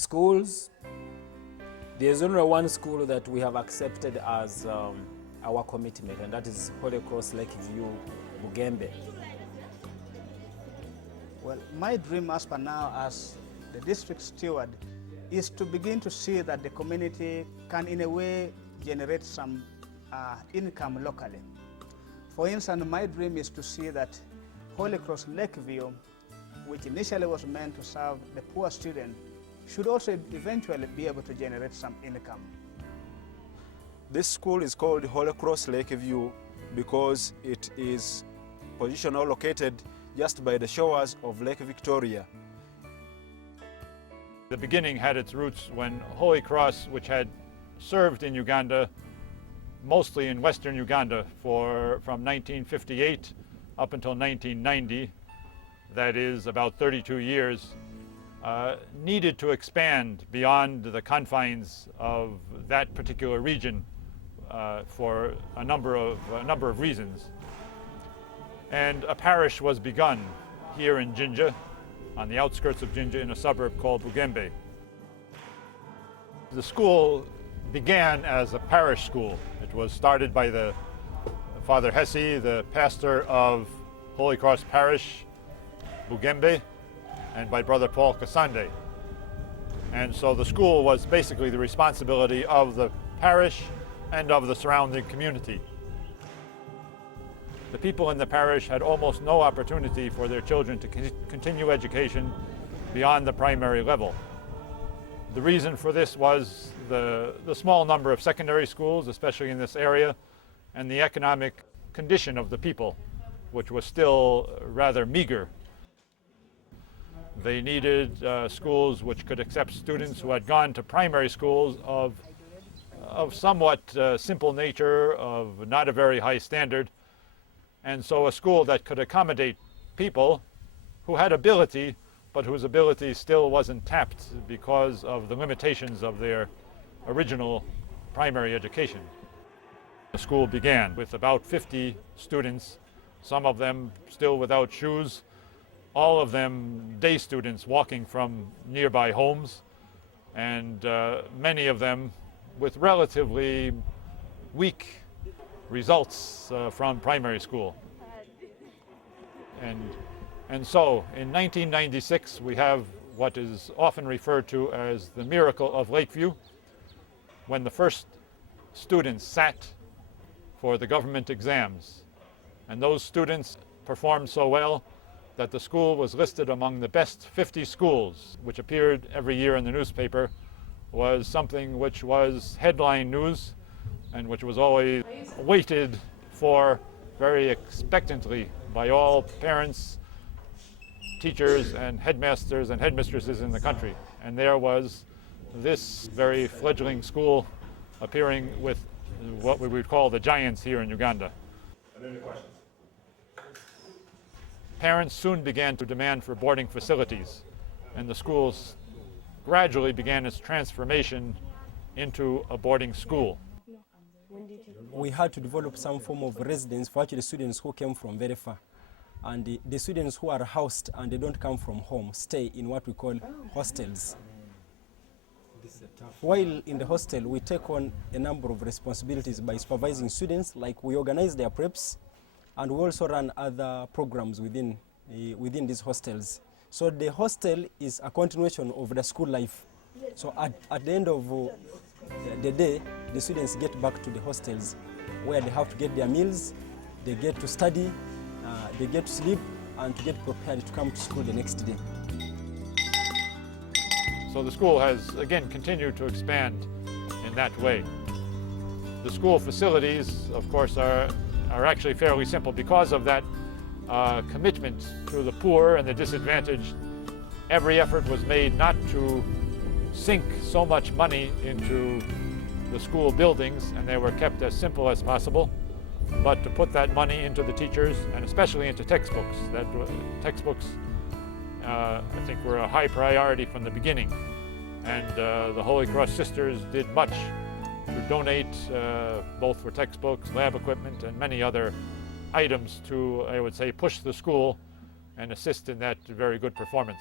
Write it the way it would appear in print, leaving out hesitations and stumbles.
Schools, there's only one school that we have accepted as our commitment, and that is Holy Cross Lakeview, Bugembe. Well, my dream as per now as the district steward is to begin to see that the community can in a way generate some income locally. For instance, my dream is to see that Holy Cross Lakeview, which initially was meant to serve the poor student, should also eventually be able to generate some income. This school is called Holy Cross Lakeview because it is positioned or located just by the shores of Lake Victoria. The beginning had its roots when Holy Cross, which had served in Uganda, mostly in western Uganda, from 1958 up until 1990, that is about 32 years, needed to expand beyond the confines of that particular region for a number of reasons. And a parish was begun here in Jinja, on the outskirts of Jinja, in a suburb called Bugembe. The school began as a parish school. It was started by the Father Hesse, the pastor of Holy Cross Parish, Bugembe, and by Brother Paul Kasande. And so the school was basically the responsibility of the parish and of the surrounding community. The people in the parish had almost no opportunity for their children to continue education beyond the primary level. The reason for this was the small number of secondary schools, especially in this area, and the economic condition of the people, which was still rather meager. They needed schools which could accept students who had gone to primary schools of somewhat simple nature, of not a very high standard, and so a school that could accommodate people who had ability, but whose ability still wasn't tapped because of the limitations of their original primary education. The school began with about 50 students, some of them still without shoes, all of them day students walking from nearby homes, and many of them with relatively weak results from primary school. And so in 1996 we have what is often referred to as the miracle of Lakeview, when the first students sat for the government exams. And those students performed so well that the school was listed among the best 50 schools, which appeared every year in the newspaper, was something which was headline news and which was always waited for very expectantly by all parents, teachers, and headmasters and headmistresses in the country. And there was this very fledgling school appearing with what we would call the giants here in Uganda. Are there any questions? Parents soon began to demand for boarding facilities, and the schools gradually began its transformation into a boarding school. We had to develop some form of residence for actually students who came from very far. And the students who are housed and they don't come from home stay in what we call hostels. While in the hostel, we take on a number of responsibilities by supervising students, like we organize their preps, and we also run other programs within these hostels. So the hostel is a continuation of the school life. So at the end of the day, the students get back to the hostels where they have to get their meals, they get to study, they get to sleep, and to get prepared to come to school the next day. So the school has, again, continued to expand in that way. The school facilities, of course, are actually fairly simple. Because of that commitment to the poor and the disadvantaged, every effort was made not to sink so much money into the school buildings, and they were kept as simple as possible, but to put that money into the teachers, and especially into textbooks. Textbooks, I think, were a high priority from the beginning. And the Holy Cross Sisters did much to donate both for textbooks, lab equipment, and many other items to, I would say, push the school and assist in that very good performance.